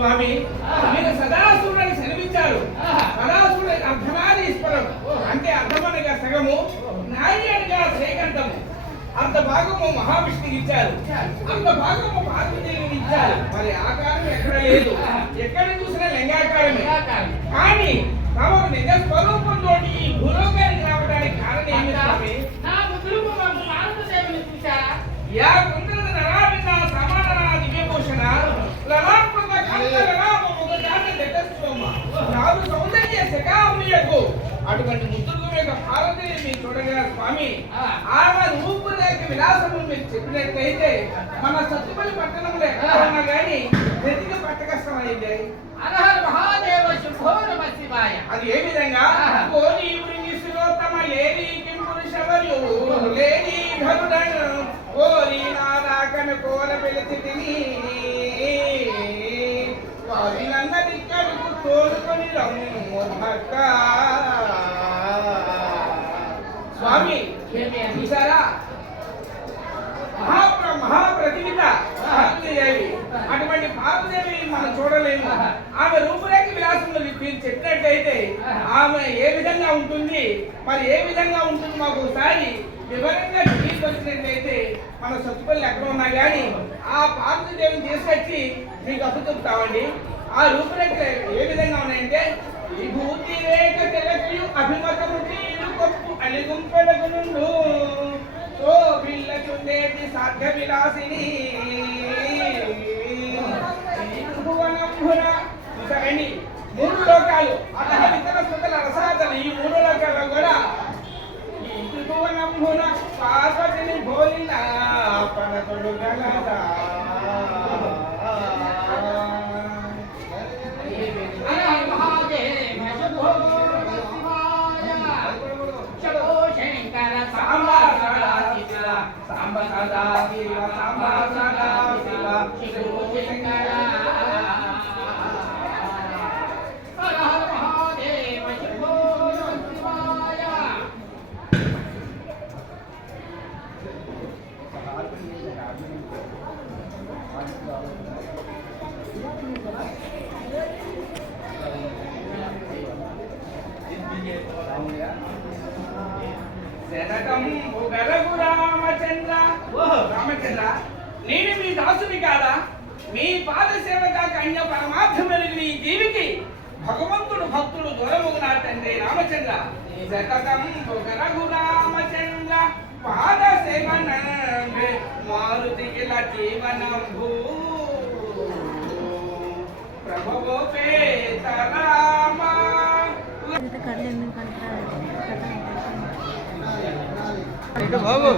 స్వామి మీరు సదాశివుడిని సెలవించారు. సదాశివుడి అర్ధనారీశ్వరం అంటే అర్ధమనగా సగము, నార్యనగా శ్రీకంఠము, అంత భాగము మహావిష్ణువు ఇచ్చారు, అంత భాగము పార్వతీదేవిని ఇచ్చారు. మరి ఆకారం ఎక్కడ లేదు, ఎక్కడ చూసినా లింగాకారమే. కానీ తమకు నిజ స్వరూపంలో ఈ భూలోకానికి రావడానికి కారణం ఏమి స్వామి? యా కుందర నరావింద సమాన దివ్యభూషణ లలాత్మక నాదు సౌందర్య శకామునియకు అటువంటి ముద్దులు మీద పార్వతీదేవి చూడగల స్వామి, ఆమె రూపురేఖ విలాసము మీరు చెప్పినట్లయితే మన సత్తుపల్లి పట్టణంలో ఎక్కడ ఉన్నా కానీ వెతికి పట్ట కష్టమైంది. అది ఏ విధంగా? శిరోత్తమ లేని పురుషవరు లేని ధరుడను కోరి నాదాకను కోర పిలిచితిని వారినందరిక్కడకు తోడుకొని రమ్ము భక్త. స్వామి చూసారా, మహాప్రతివిత పార్వతీదేవి. అటువంటి పార్వతీదేవి మనం చూడలేము. ఆమె రూపురేఖ విలాసంలో మీరు చెప్పినట్లయితే ఆమె ఏ విధంగా ఉంటుంది, మరి ఏ విధంగా ఉంటుంది మాకు ఒకసారి వివరంగా తెలియపరిచినట్లయితే మన సత్తుపల్లి ఎక్కడ ఉన్నా కానీ ఆ పార్వతీదేవిని తీసుకొచ్చి మీకు అప్పు చెప్తామండి. ఆ రూపురేఖ ఏ విధంగా ఉన్నాయంటే, విభూతి రేఖ తెలకయు అభిమతము తీరు కొప్పు అలిగుంపెలకు నుండు ఓ పిల్లచుండేటి సాధ్య విలాసిని చూసారండి. మూడు లోకాలు అతని ఇతర సుతల రసాతలు, ఈ మూడు లోకాల్లో కూడా ఈ త్రిభువనంభున పార్వతిని భోలిన పనతుడు గలదా. సాంబ సదా శివ సాంబ సదా శివ శంకర రామచంద్ర, నేను మీ దాసుని కాదా? మీ పాద సేవక కన్య పరమార్థమెరుగు ఈ జీవికి భగవంతుడు భక్తుడు దూరముగునా తండ్రి రామచంద్ర. శతకం రఘు రామచంద్ర పాద సేవన మారుతికి జీవనంభూ ప్రభుపేత రామ. బాబు